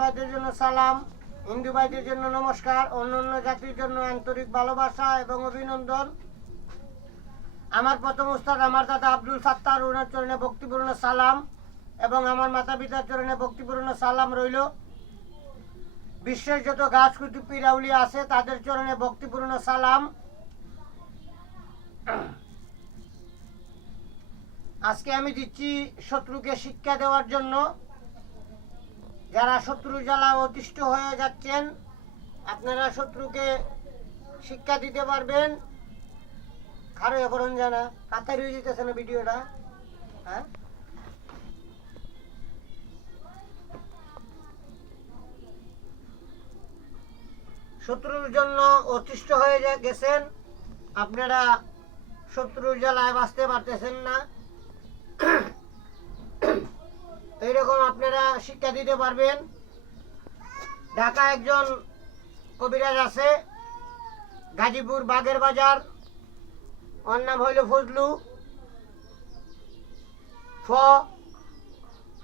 ভাইদের জন্য সালাম, হিন্দু ভাইদের জন্য নমস্কার, অন্যান্য জাতির জন্য আন্তরিক ভালোবাসা এবং অভিনন্দন। আমার প্রথম উস্তাদ আমার দাদা আব্দুল সাত্তার, ওনার চরণে ভক্তিপূর্ণ সালাম এবং আমার মাতা পিতার চরণে ভক্তিপূর্ণ সালাম রইল। বিশ্বের যত গাছ কুতুব পীর আউলিয়া আছে তাদের চরণে ভক্তিপূর্ণ সালাম। আজকে আমি দিচ্ছি শত্রুকে শিক্ষা দেওয়ার জন্য। যারা শত্রু জ্বালা অতিষ্ঠ হয়ে যাচ্ছেন, আপনারা শত্রুকে শিক্ষা দিতে পারবেন। কারো এখন জানা কাতার হয়ে যেতেছে না ভিডিওটা। হ্যাঁ, শত্রুর জন্য অতিষ্ঠ হয়ে গেছেন, আপনারা শত্রুর জ্বালায় বাঁচতে পারতেছেন না। এইরকম আপনারা শিক্ষা দিতে পারবেন। ঢাকা একজন কবিরাজ আছে, গাজীপুর বাগের বাজার, ওর নাম হইল ফজলু।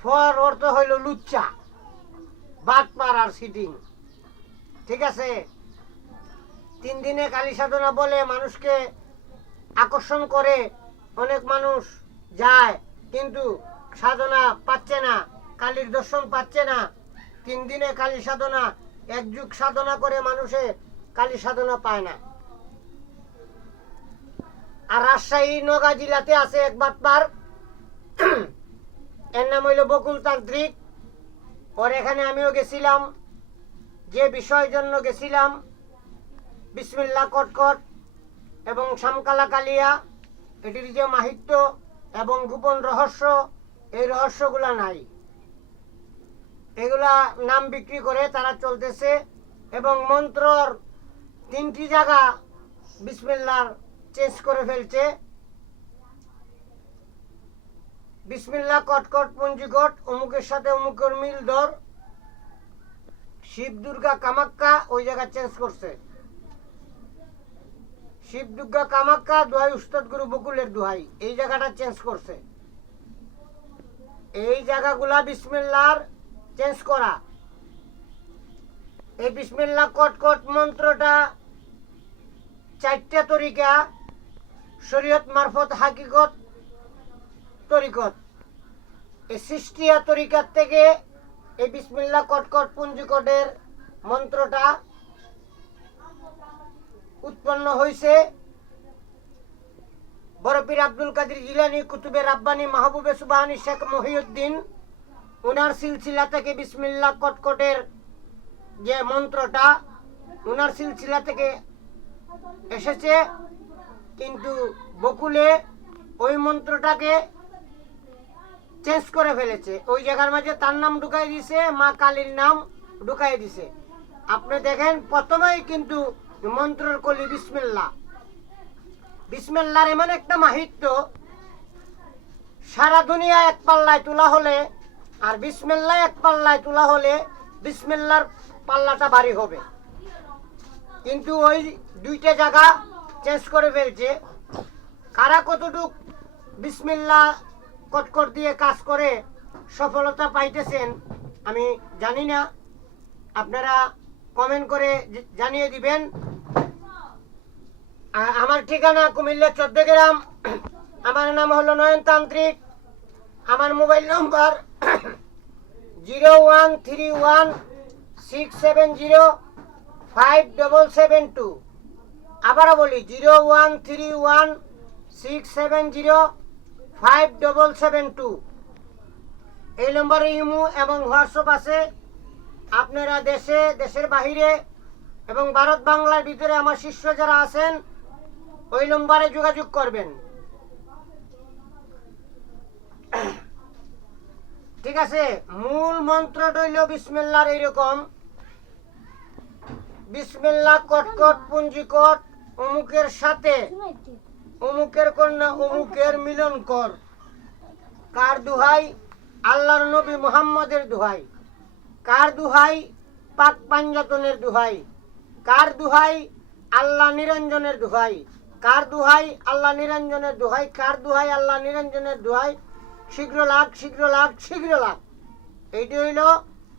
ফর অর্থ হইল লুচ্চা, বাটপার আর সিটিং। ঠিক আছে, 3 দিনে কালী সাধনা বলে মানুষকে আকর্ষণ করে, অনেক মানুষ যায় কিন্তু সাধনা পাচ্ছে না, কালীর দর্শন পাচ্ছে না। 3 দিনে কালী সাধনা, 1 যুগ সাধনা করে মানুষে কালী সাধনা পায় না। আর রাজশাহী নওগাঁ জেলাতে আছে এক বাটপার, এর নাম হইল বকুল তান্ত্রিক। ওর এখানে আমিও গেছিলাম। যে বিষয়ের জন্য গেছিলাম, বিসমিল্লাহ কটকট এবং শামকালা কালিয়া, এটির যে মাহিত্য এবং গোপন রহস্য, এই রহস্যগুলা নাই। এগুলা নাম বিক্রি করে তারা চলতেছে এবং মন্ত্রর 3টি জায়গা বিসমিল্লাহর চেঞ্জ করে ফেলছে। বিসমিল্লাহ কটকট পঞ্জিকট, অমুকের সাথে অমুকের মিল ধর। শিব দুর্গা কামাক্কা ওই জায়গা চেঞ্জ করছে। শিব দুর্গা কামাক্কা দোহাই উস্তাদ গুরু বকুলের দোহাই, এই জায়গাটা চেঞ্জ করছে। এই জায়গাগুলা বিসমিল্লাহর চেঞ্জ করা। এই বিসমিল্লাহ কটকট মন্ত্রটা 4টা তরিকা, শরীয়ত মারফত হাকিকত তরিকত। এই 60টা তরিকার থেকে এই বিসমিল্লাহ কটকট পুঞ্জিকটের মন্ত্রটা উৎপন্ন হয়েছে। বড় পীর আব্দুল কাদের জিলানী, কুতুবে রাব্বানী, মাহবুবে সুবহানী, শেখ মহিউদ্দিন, উনার সিলসিলা থেকে বিসমিল্লাহ কটকটের যে মন্ত্রটা উনার সিলসিলা থেকে এসেছে। কিন্তু বকুলে ওই মন্ত্রটাকে চেঞ্জ করে ফেলেছে। ওই জায়গার মাঝে তার নাম ঢুকাই দিছে, মা কালীর নাম ঢুকাই দিছে। আপনি দেখেন প্রথমেই কিন্তু মন্ত্রের কলি বিসমিল্লাহ। বিসমিল্লাহর এমন একটা মাহিত্য, সারা দুনিয়া এক পাল্লায় তোলা হলে আর বিসমিল্লাহ এক পাল্লায় তোলা হলে বিসমিল্লাহর পাল্লাটা ভারী হবে। কিন্তু ওই 2টা জায়গা চেঞ্জ করে ফেলছে। কারা কতটুক বিসমিল্লাহ কটকট দিয়ে কাজ করে সফলতা পাইতেছেন আমি জানি না, আপনারা কমেন্ট করে জানিয়ে দিবেন। আমার ঠিকানা কুমিল্লা 14 গ্রাম। আমার নাম হলো নয়ন তান্ত্রিক। আমার মোবাইল নম্বর 01316705772। আবারও বলি 01316705772। এই নম্বরে ইমো এবং হোয়াটসঅ্যাপ আছে। আপনারা দেশে, দেশের বাহিরে এবং ভারত বাংলার ভিতরে আমার শিষ্য যারা আছেন ওই নম্বরে যোগাযোগ করবেন। ঠিক আছে, মূল মন্ত্র হইল বিসমিল্লাহর এইরকম: বিসমিল্লাহ কটকট পুঞ্জিকট, অমুকের সাথে অমুকের কন্যা অমুকের মিলন কর। কার দুহাই? আল্লাহর নবী মুহাম্মদের দুহাই। কার দুহাই? পাক পাঞ্জাতনের দুহাই। কার দুহাই? আল্লাহ নিরঞ্জনের দুহাই। কার দুহাই? আল্লাহ নিরঞ্জনের দুহাই। কার দুহাই? আল্লাহ নিরঞ্জনের দুহাই। শীঘ্র লাগ, শীঘ্র লাগ, শীঘ্র লাগ। এইটি হইল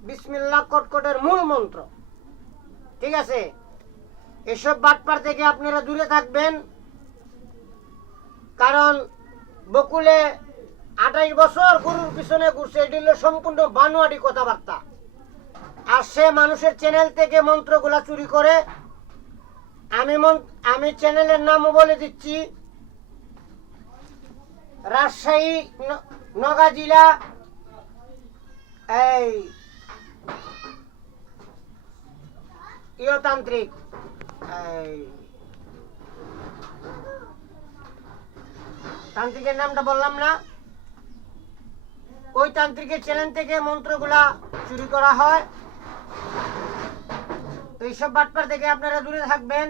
বিসমিল্লাহ কটকটের মূল মন্ত্র। ঠিক আছে, এসব বাটপার থেকে আপনারা দূরে থাকবেন, কারণ বকুলে 28 বছর গরুর পিছনে ঘুরছে, এটি হলো সম্পূর্ণ বানোয়াটি কথাবার্তা। আর সে মানুষের চ্যানেল থেকে মন্ত্রগুলা চুরি করে। আমি চ্যানেলের নামও বলে দিচ্ছি, রাজশাহী নওগাঁ জেলা এই তান্ত্রিক তান্ত্রিকের নামটা বললাম না, ওই তান্ত্রিকের চ্যানেল থেকে মন্ত্রগুলা চুরি করা হয়। তো এইসব বাটপার থেকে আপনারা দূরে থাকবেন।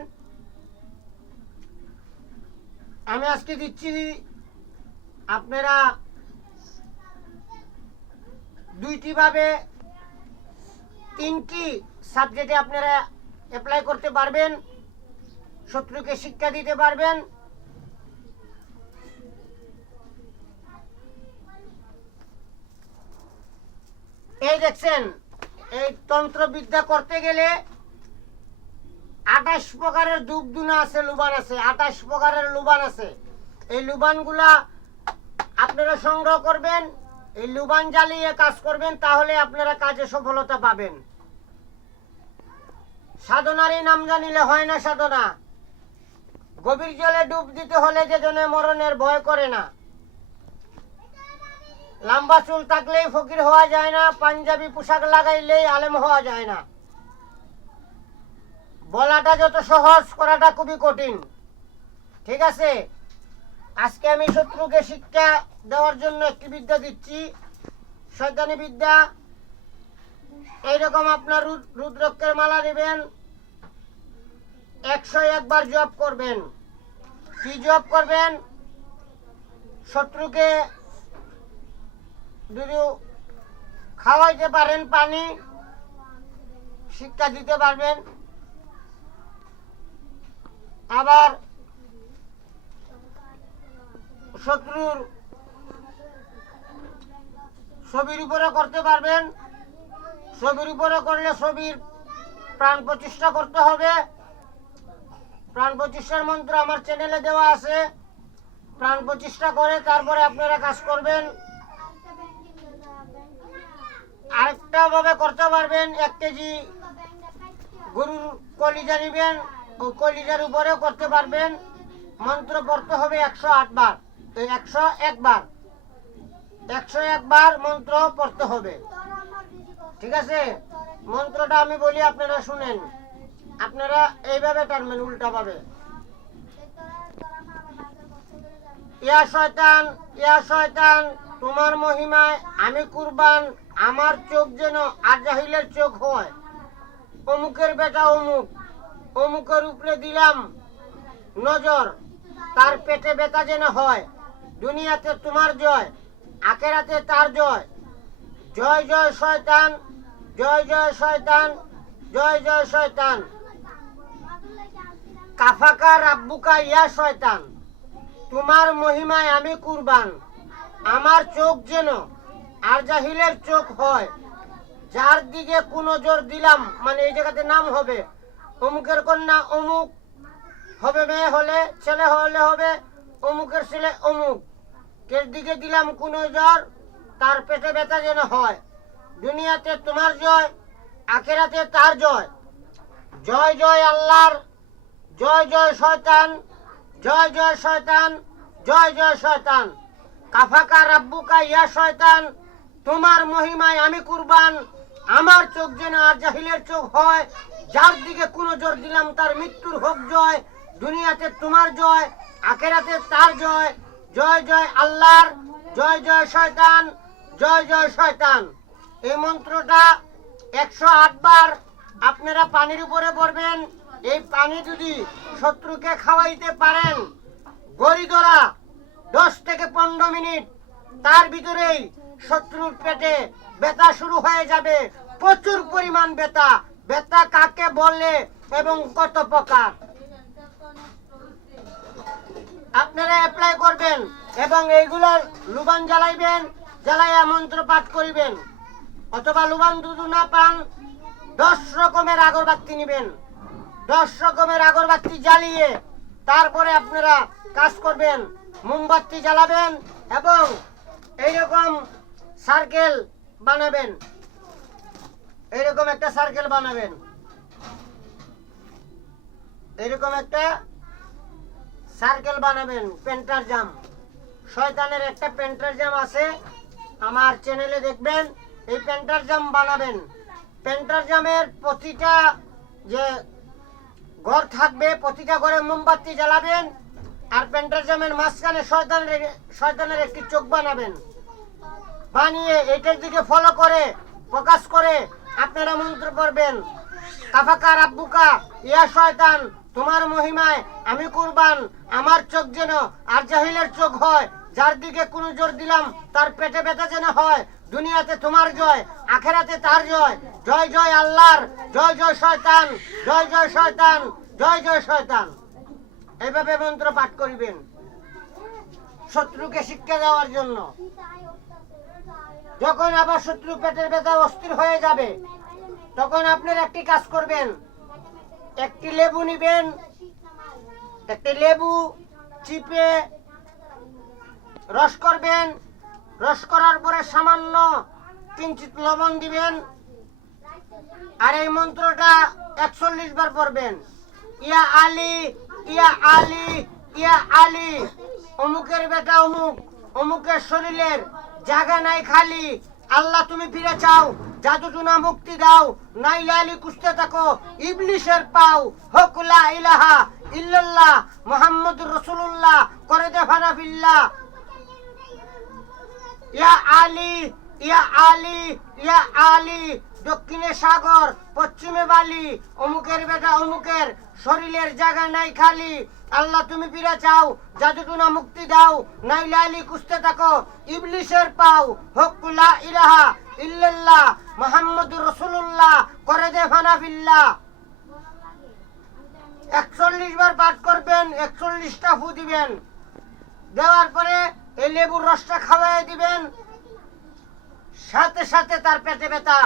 আমি আজকে দিচ্ছি, আপনারা দুইটি ভাবে 3টি সাবজেক্টে আপনারা অ্যাপ্লাই করতে পারবেন, শত্রুকে শিক্ষা দিতে পারবেন। এই দেখছেন, এই তন্ত্রবিদ্যা করতে গেলে 28 প্রকারের দুবদুনা আছে, লুবান আছে, 28 প্রকারের লুবান আছে। এই লুবানগুলা আপনারা সংগ্রহ করবেন, এই লুবান জ্বালিয়ে কাজ করবেন, তাহলে আপনারা কাজে সফলতা পাবেন। সাধনারই নাম জানিলে হয় না সাধনা। গভীর জলে ডুব দিতে হলে যে জনে মরণের ভয় করে না। লম্বা চুল থাকলেই ফকির হওয়া যায় না, পাঞ্জাবি পোশাক লাগাইলেই আলেম হওয়া যায় না। বলাটা যত সহজ, করাটা খুবই কঠিন। ঠিক আছে, আজকে আমি শত্রুকে শিক্ষা দেওয়ার জন্য একটি বিদ্যা দিচ্ছি, শয়তানি বিদ্যা। এইরকম আপনার রুদ্রক্ষের মালা নেবেন, 101 বার জপ করবেন। কি জপ করবেন? শত্রুকে যদি খাওয়াইতে পারেন পানি, শিক্ষা দিতে পারবেন। আবার শত্রুর ছবির উপরে করতে পারবেন। ছবির উপরে করলে ছবির প্রাণ প্রতিষ্ঠা করতে হবে। প্রাণ প্রতিষ্ঠার মন্ত্র আমার চ্যানেলে দেওয়া আছে। প্রাণ প্রতিষ্ঠা করে তারপরে আপনারা কাজ করবেন। আরেকটা ভাবে করতে পারবেন, 1 কেজি গরুর কলিজা নিবেন, ওই কলিজার উপরে করতে পারবেন। মন্ত্র পড়তে হবে 108 বার, 101 বার, 101 বার মন্ত্র পড়তে হবে। ঠিক আছে, মন্ত্রটা আমি বলি, আপনারা শুনেন। আপনারা এইভাবে টানবেন, উল্টা ভাবে। ইয়া শয়তান, ইয়া শয়তান, তোমার মহিমায় আমি কুরবান, আমার চোখ যেন আজাহিলের চোখ হয়। অমুকের বেটা অমুক, অমুকের উপরে দিলাম নজর, তার পেটে ব্যথা যেন হয়। দুনিয়াতে তোমার জয়, আখেরাতে তার জয়। জয় জয় শয়তান, জয় জয় শয়তান, জয় জয় শয়তান। কাফাকা রাব্বুকা ইয়া শয়তান, তোমার মহিমায় আমি কুরবান, আমার চোখ যেন আরজাহিলের চোখ হয়। যার দিকে কোন নজর দিলাম, মানে এই জায়গাতে নাম হবে, অমুকের কন্যা অমুক হবে, মেয়ে হলে ছেলে হলে হবে অমুকের ছেলে অমুক, এর দিকে দিলাম কোন নজর, তার পেটে ব্যথা যেন হয়। দুনিয়াতে তোমার জয়, আখেরাতে তার জয়। জয় জয় আল্লাহর, জয় জয় শয়তান, জয় জয় শয়তান, জয় জয় শয়তান। কাফাকা রাব্বুকা ইয়া শয়তান, তোমার মহিমায় আমি কুরবান, আমার চোখ যেন আর জাহিলের চোখ হয়। যার দিকে কোন জোর দিলাম তার মৃত্যুর হোক জয়। দুনিয়াতে তোমার জয়, আখেরাতে তার জয়। জয় জয় আল্লাহর, জয় জয় শয়তান, জয় জয় শয়তান। এই মন্ত্রটা 108 বার আপনারা পানির উপরে পড়বেন। এই পানি যদি শত্রুকে খাওয়াইতে পারেন, গড়ি ধরা 10 থেকে 15 মিনিট, তার ভিতরেই শত্রুর পেটে ব্যথা শুরু হয়ে যাবে, প্রচুর পরিমাণ ব্যথা। ব্যথা কাকে বলে এবং কত প্রকার, আপনারা অ্যাপ্লাই করবেন এবং এইগুলোর লুবান জ্বালাইবেন, জ্বালাইয়া মন্ত্র পাঠ করিবেন। অথবা লুবান দুধু না পান 10 রকমের আগরবাতি নেবেন। 10 রকমের আগরবাতি জ্বালিয়ে তারপরে আপনারা কাজ করবেন। মোমবাতি জ্বালাবেন এবং এইরকম সার্কেল বানাবেন। এইরকম একটা সার্কেল বানাবেন। এরকম একটা সার্কেল বানাবেন। পেন্টারজাম, শয়তানের একটা পেন্টারজাম আছে, আমার চ্যানেলে দেখবেন। এই পেন্টারজাম বানাবেন। পেন্টারজামের প্রতিটা যে ঘর থাকবে, প্রতিটা ঘরে মোমবাতি জ্বালাবেন। আর পেন্টারজামের মাঝখানে শয়তানের একটি চোখ বানাবেন। বানিয়ে এটার দিকে ফলো করে ফোকাস করে আপনারা মন্ত্র পড়বেন। কাফাকা রাব্বুকা ইয়া শয়তান, তোমার মহিমায় আমি কুরবান, আমার চোখ যেন আর জাহিলের চোখ হয়, যার দিকে কোনো জোর দিলাম তার পেটে ব্যথা যেন হয়। দুনিয়াতে তোমার জয়, আখেরাতে তার জয়। জয় জয় আল্লাহর, জয় জয় শয়তান, জয় জয় শয়তান, জয় জয় শয়তান। এইভাবে মন্ত্র পাঠ করিবেন শত্রুকে শিক্ষা দেওয়ার জন্য। যখন আবার শত্রু পেটের ব্যথা অস্থির হয়ে যাবে, তখন আপনারা একটি কাজ করবেন। একটি লেবু নিবেন। একটি লেবু চিপে রস করবেন। রস করার পরে সামান্য কিঞ্চিত লবণ দিবেন। আর এই মন্ত্রটা 41 বার পড়বেন। ইয়া আলী, ইয়া আলী, ইয়া আলী, অমুকের বেটা অমুক, অমুকের শরীরের জায়গা নাই খালি, আল্লাহ তুমি ফিরে চাও, জাদুটুনা মুক্তি দাও, নাইলে আলী কুস্তে থাকো, ইবলিশের পাও, হক লা ইলাহা ইল্লাল্লাহ মুহাম্মদুর রাসূলুল্লাহ, করে দে ফানা বিল্লাহ। ইয়া আলী, ইয়া আলী, ইয়া আলী, দক্ষিণে সাগর পশ্চিমে বালি, অমুকের বেটা অমুকের শরীরের জায়গা নাই খালি, আল্লাহ তুমি ফিরে চাও, জাদুটুনা মুক্তি দাও, নাইলে আলী কুস্তে থাকো, ইবলিশের পাও, হক লা ইলাহা ইল্লাল্লাহ মুহাম্মদুর রাসূলুল্লাহ, করে দে ফানা বিল্লাহ। 41 বার পাঠ করবেন। 41টা ফু দিবেন। দেওয়ার পরে এই লেবুর রসটা খাওয়াই দিবেন। সাথে সাথে তার পেটে ব্যথা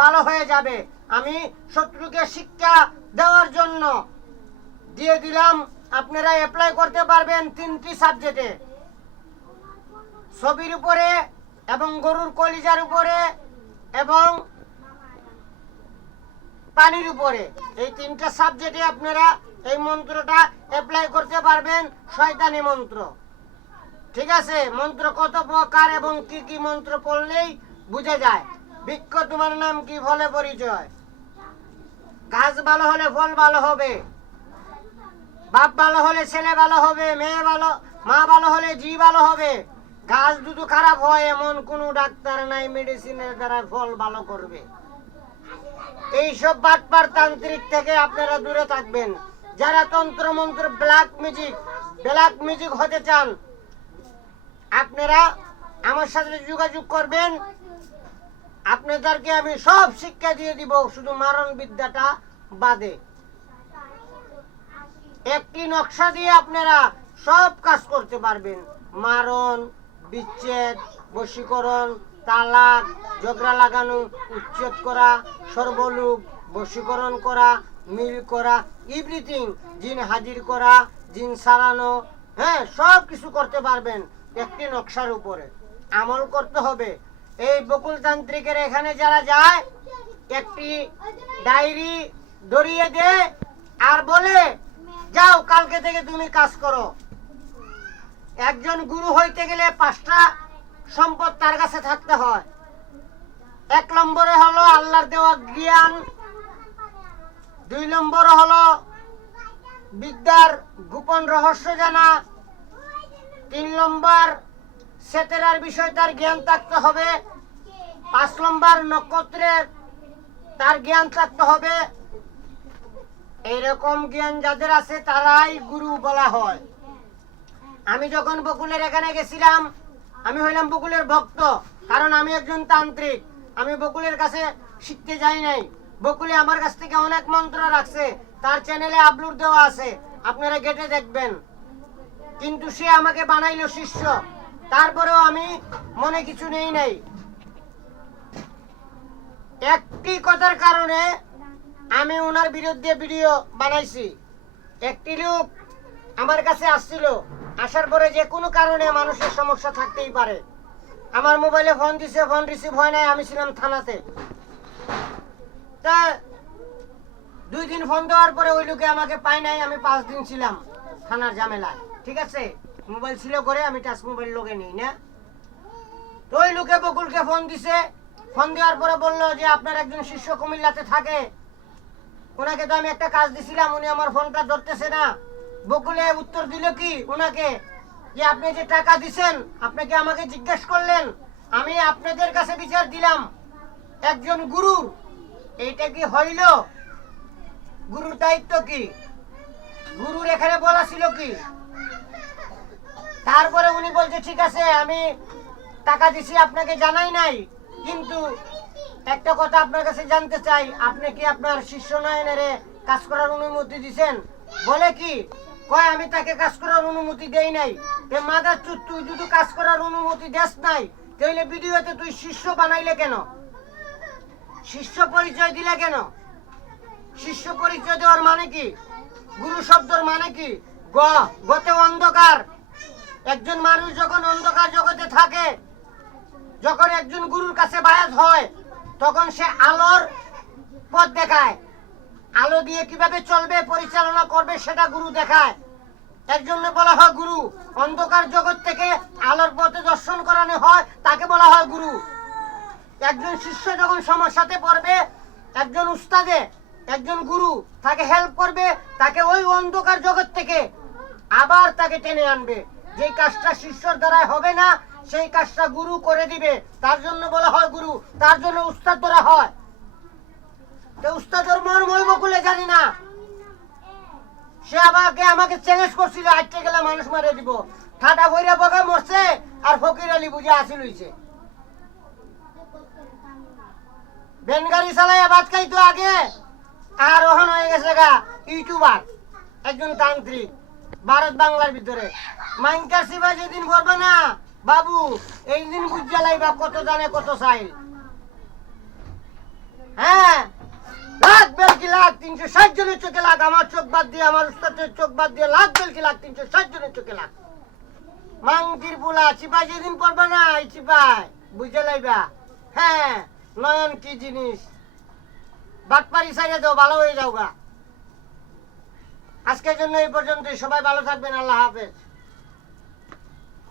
ভালো হয়ে যাবে। আমি শত্রুকে শিক্ষা দেওয়ার জন্য দিয়ে দিলাম। আপনারা অ্যাপ্লাই করতে পারবেন 3টি সাবজেক্টে, ছবির উপরে এবং গরুর কলিজার উপরে এবং পানির উপরে। এই 3টা সাবজেক্টে আপনারা এই মন্ত্রটা অ্যাপ্লাই করতে পারবেন। শয়তানি মন্ত্র, ঠিক আছে? মন্ত্র কত প্রকার এবং কি কি মন্ত্র পড়লেই বুঝে যায়। বৃক্ষ তোমার নাম কি, ফলে পরিচয়। কাজ ভালো হলে ফল ভালো হবে। বাপ ভালো হলে ছেলে ভালো হবে, মেয়ে ভালো, মা ভালো হলে জি ভালো হবে। গাছ দুধু খারাপ হয় এমন কোনো ডাক্তার নাই, মেডিসিনের দ্বারা ফল ভালো করবে। এইসব বাটপার তান্ত্রিক থেকে আপনারা দূরে থাকবেন। যারা তন্ত্র মন্ত্র ব্ল্যাক মিউজিক হতে চান, আপনারা আমার সাথে যোগাযোগ করবেন। আপনাদেরকে আমি সব শিক্ষা দিয়ে দিব, শুধু মারণ বিদ্যাটা বাদে। একটি নকশা দিয়ে আপনারা সব কাজ করতে পারবেন। মারণ, বিচ্ছেদ, বশীকরণ, তালাক, ঝগড়া লাগানো, উচ্ছেদ করা, সর্বলোক, বশীকরণ করা, মিল করা, এভরিথিং, জিন হাজির করা, জিন সারানো, হ্যাঁ, সব কিছু করতে পারবেন একটি নকশার উপরে। আমল করতে হবে। এই বকুল তান্ত্রিকের এখানে যারা যায়, একটি ডায়েরি ধরিয়ে দে আর বলে যাও কালকে থেকে তুমি কাজ করো। একজন গুরু হইতে গেলে 5টা সম্পদ তার কাছে থাকতে হয়। 1 নম্বরে হলো আল্লাহর দেওয়া জ্ঞান, 2 নম্বরে হলো বিদ্যার গোপন রহস্য জানা, 3 নম্বর সেতেরার বিষয় তার জ্ঞান থাকতে হবে, 5 নম্বর নক্ষত্রের তার জ্ঞান থাকতে হবে। এইরকম জ্ঞান যাদের আছে তারাই গুরু বলা হয়। আমি যখন বকুলের এখানে গেছিলাম, আমি হইলাম বকুলের ভক্ত, কারণ আমি একজন তান্ত্রিক। আমি বকুলের কাছে শিখতে যাই নাই। বকুলে আমার কাছ থেকে অনেক মন্ত্র রাখছে, তার চ্যানেলে আপলোড দেওয়া আছে, আপনারা গেটে দেখবেন। কিন্তু সে আমাকে বানাইলো শিষ্য, তারপরেও আমি মনে কিছু নেই নাই। একটি কথার কারণে আমি ওনার বিরুদ্ধে ভিডিও বানাইছি। একটি লোক আমার কাছে আসছিল, আসার পরে যে কোনো কারণে মানুষের সমস্যা থাকতেই পারে। আমার মোবাইলে ফোন দিছে, ফোন রিসিভ হয় নাই, আমি ছিলাম থানাতে। তা 2 দিন ফোন দেওয়ার পরে ওই লোকে আমাকে পাই নাই, আমি 5 দিন ছিলাম থানার ঝামেলায়। ঠিক আছে, মোবাইল ছিল ঘরে, আমি টাচ মোবাইল লোকে নেই না। তো ওই লোকে বকুলকে ফোন দিছে, ফোন দেওয়ার পরে বললো যে আপনার একজন শিষ্য কুমিল্লাতে থাকে, ওনাকে তো আমি একটা কাজ দিছিলাম, উনি আমার ফোনটা ধরতেছে না। বকুলে উত্তর দিল কি ওনাকে, যে আপনি যে টাকা দিছেন, আপনাকে আমাকে জিজ্ঞেস করলেন, আমি আপনাদের কাছে বিচার দিলাম একজন গুরুর, এইটা কি হইল? গুরুর দায়িত্ব কি? গুরুর এখানে বলা ছিল কি? তারপরে উনি বলছে ঠিক আছে, আমি টাকা দিছি, আপনাকে জানাই নাই, কিন্তু একটা কথা আপনার কাছে জানতে চাই, আপনি কি আপনার শিষ্য নয়নেরে কাজ করার অনুমতি দিছেন? বলে কি, কয় আমি তাকে কাজ করার অনুমতি দেই নাই। তে মাদার চুত, তুই যদি কাজ করার অনুমতি দেস নাই, তাহলে ভিডিওতে তুই শিষ্য বানাইলে কেন? শিষ্য পরিচয় দিলে কেন? শিষ্য পরিচয় দেওয়ার মানে কি? গুরু শব্দের মানে কি? গতে অন্ধকার। একজন মানুষ যখন অন্ধকার জগতে থাকে, যখন একজন গুরুর কাছে বায়াত হয়, তখন সে আলোর পথ দেখায়। আলো দিয়ে কিভাবে চলবে, পরিচালনা করবে, সেটা গুরু দেখায়। এর জন্য বলা হয় গুরু। অন্ধকার জগৎ থেকে আলোর পথে দর্শন করানো হয়, তাকে বলা হয় গুরু। একজন শিষ্য যখন সমস্যাতে পড়বে, একজন উস্তাদে, একজন গুরু তাকে হেল্প করবে, তাকে ওই অন্ধকার জগৎ থেকে আবার তাকে টেনে আনবে। যেই কাজটা শিষ্যর দ্বারা হবে না, সেই কাজটা গুরু করে দিবে, তার জন্য বলা হয় গুরু, তার জন্য উস্তাদ ধরা হয়। তো উস্তাদের মর্ম ওই বকুলে জানি না, সে আমাকে চ্যালেঞ্জ করছিল, আজকে গেলে মানুষ মারে দিব। ঠাটা ভৈরা বগা মরছে, আর ফকির আলী বুঝে আসিল হইছে। বেনগাড়ি চালাইয়া ভাত খাইতো আগে, আর ওখানে হয়ে গেছে গা ইউটিউবার, একজন তান্ত্রিক ভারত বাংলার ভিতরে। মাইনকার সিবা যেদিন করবে না বাবু, এই দিন বুঝা লাইবা কত জানে কত চাইল। হ্যাঁ, লাখ বেলকি লাখ, 360 জনের চোখে লাখ, আমার চোখ বাদ দিয়ে, আমার উস্তাদের চোখ বাদ দিয়ে লাখ বেলকি লাখ, 360 জনের চোখে লাখ। মাংটির পোলা চিপা যেদিন পড়বে না, এই চিপায় বুঝে লাইবা হ্যাঁ নয়ন কি জিনিস। বাটপারি সাইডে দাও, ভালো হয়ে যাও গা। আজকের জন্য এই পর্যন্তই। সবাই ভালো থাকবেন। আল্লাহ হাফেজ।